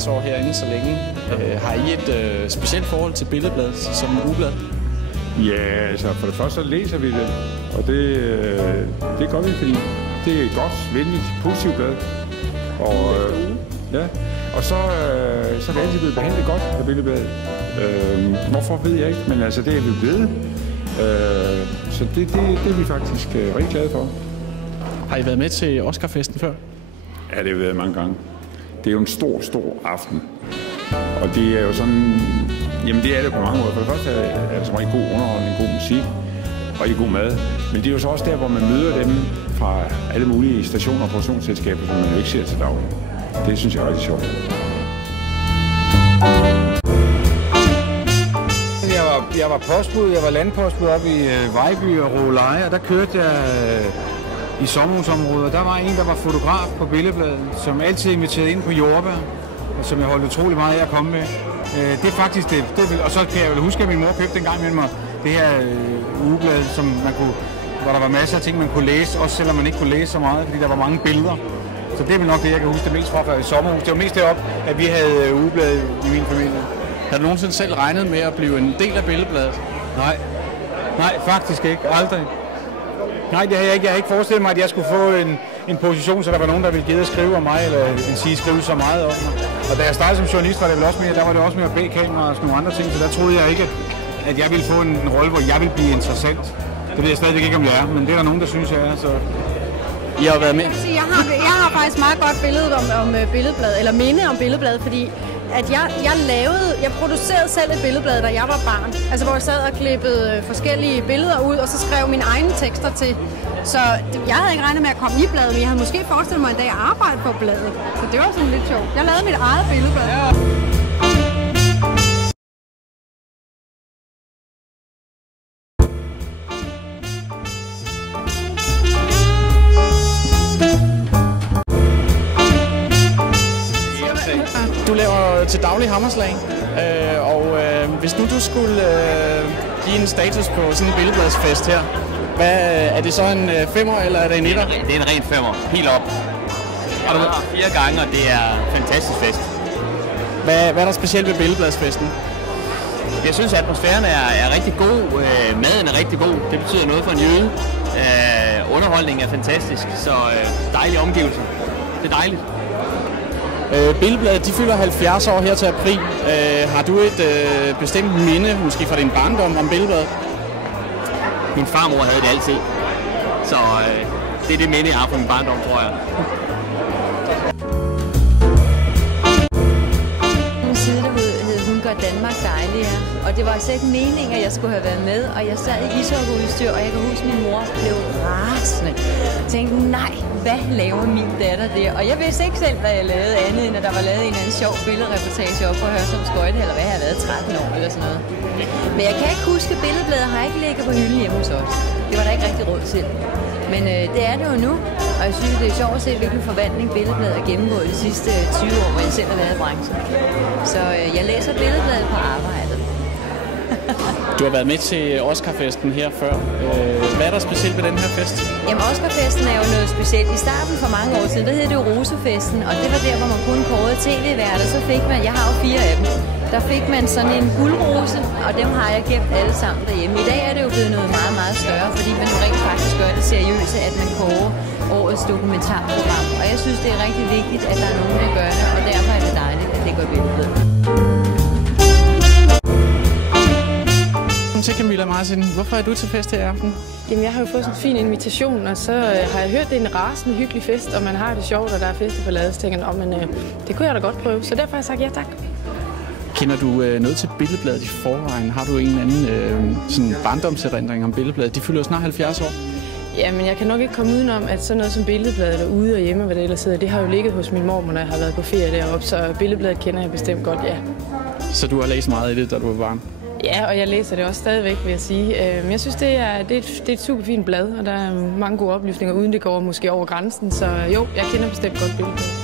70 år herinde så længe. Har I et specielt forhold til Billedbladet som ugeblad? Ja, altså for det første så læser vi det, og det gør vi, fordi det er et godt, venligt, positivt blad. Og, ja. Og så er det altid blevet behandlet godt af Billedbladet. Hvorfor ved jeg ikke, men altså det er vi blevet. Så det er vi faktisk rigtig glade for. Har I været med til Oscarfesten før? Ja, det har været mange gange. Det er jo en stor aften. Og det er jo sådan... Jamen det er det på mange måder. For det første er det som rigtig god underholdning, god musik og rigtig god mad. Men det er jo så også der, hvor man møder dem fra alle mulige stationer og produktionsselskaber, som man jo ikke ser til daglig. Det synes jeg er rigtig sjovt. Jeg var postbud, jeg var landpostbud oppe i Vejby og Råleje, og der kørte jeg i sommerhusområdet. Der var en, der var fotograf på Billedbladet, som altid inviterede ind på jordbær, og som jeg holdt utrolig meget af at komme med. Det er faktisk det. Og så kan jeg jo huske, at min mor købte en gang med mig det her ugeblad, som man kunne, hvor der var masser af ting, man kunne læse, også selvom man ikke kunne læse så meget, fordi der var mange billeder. Så det er vel nok det, jeg kan huske det mest fra i sommerhus. Det var mest deroppe, at vi havde ugeblad i min familie. Har du nogensinde selv regnet med at blive en del af Billedbladet? Nej, faktisk ikke. Aldrig. Nej, det har jeg ikke. Jeg har ikke forestillet mig, at jeg skulle få en position, så der var nogen, der ville gide at skrive om mig, eller skrive så meget om mig. Og da jeg startede som journalist, var det også mere B-kamera og sådan nogle andre ting, så der troede jeg ikke, at jeg ville få en rolle, hvor jeg ville blive interessant. Det ved jeg stadigvæk ikke, om jeg er, men det er der nogen, der synes, jeg er. Så... I har været med? Jeg har faktisk meget godt billede om Billedbladet, eller minde om Billedbladet, fordi at jeg producerede selv et billedblad, da jeg var barn. Altså hvor jeg sad og klippede forskellige billeder ud, og så skrev mine egne tekster til. Så jeg havde ikke regnet med at komme i bladet, men jeg havde måske forestillet mig en dag at arbejde på bladet. Så det var sådan lidt sjovt. Jeg lavede mit eget billedblad. Ja. Du laver til daglig hammerslag, og hvis nu du skulle give en status på sådan en billedbladsfest her, er det så en 5'er, eller er det en 1'er? Det er en ren 5'er, helt op. Og du har 4 gange, og det er en fantastisk fest. Hvad er der specielt ved billedbladsfesten? Jeg synes, at atmosfæren er rigtig god, maden er rigtig god, det betyder noget for en jøde. Underholdningen er fantastisk, så dejlige omgivelser. Det er dejligt. Billedbladet, de fylder 70 år her til april. Har du et bestemt minde, måske fra din barndom, om Billedbladet? Min farmor havde det altid, så det er det minde, jeg har fra min barndom, tror jeg. Hun gør Danmark dejligere, og det var altså ikke meningen, at jeg skulle have været med, og jeg sad i ishockeyudstyr, og jeg kan huske, at min mor blev rasende. Jeg tænkte, nej, hvad laver min datter der? Og jeg vidste ikke selv, hvad jeg lavede andet, end at der var lavet en eller anden sjov billedreportage op på Hørsholm Skøjte, eller hvad jeg havde været, 13 år eller sådan noget. Men jeg kan ikke huske, at Billedbladet har ikke ligget på hylden hjemme hos os. Det var der ikke rigtig råd til. Men det er det jo nu, og jeg synes, det er sjovt at se, hvilken forvandling Billedbladet har gennemgået de sidste 20 år, hvor jeg selv har været i branchen. Så jeg læser Billedbladet på arbejdet. Du har været med til Oscarfesten her før. Hvad er der specielt ved den her fest? Jamen, Oscarfesten er jo noget specielt. I starten for mange år siden, der hed det jo Rosefesten, og det var der, hvor man kunne kåre tv-værter. Så fik man, jeg har jo 4 af dem, der fik man sådan en guldrose, og dem har jeg gemt alle sammen derhjemme. I dag er det jo blevet noget meget, meget større, fordi man jo rent faktisk gør det seriøse, at man kårer årets dokumentarprogram. Og jeg synes, det er rigtig vigtigt, at der er nogen, der gør det, og derfor er det dejligt, at det går Billedbladet. Til Camilla Martin, hvorfor er du til fest her i aften? Jamen, jeg har jo fået sådan en fin invitation, og så har jeg hørt, at det er en rasende hyggelig fest, og man har det sjovt, og der er festeballade, så tænker jeg, men det kunne jeg da godt prøve, så derfor har jeg sagt ja tak. Kender du noget til Billedbladet i forvejen? Har du en eller anden sådan barndomserindring om Billedbladet? De fylder jo snart 70 år. Jamen, jeg kan nok ikke komme udenom, at sådan noget som Billedbladet derude og hjemme, hvad det ellers hedder, det har jo ligget hos min mormor, når jeg har været på ferie deroppe, så Billedbladet kender jeg bestemt godt, ja. Så du har læst meget i det, da du var barn? Ja, og jeg læser det også stadigvæk, vil jeg sige. Jeg synes, det er et super fint blad, og der er mange gode oplysninger, uden det går måske over grænsen. Så jo, jeg kender bestemt godt Billedbladet.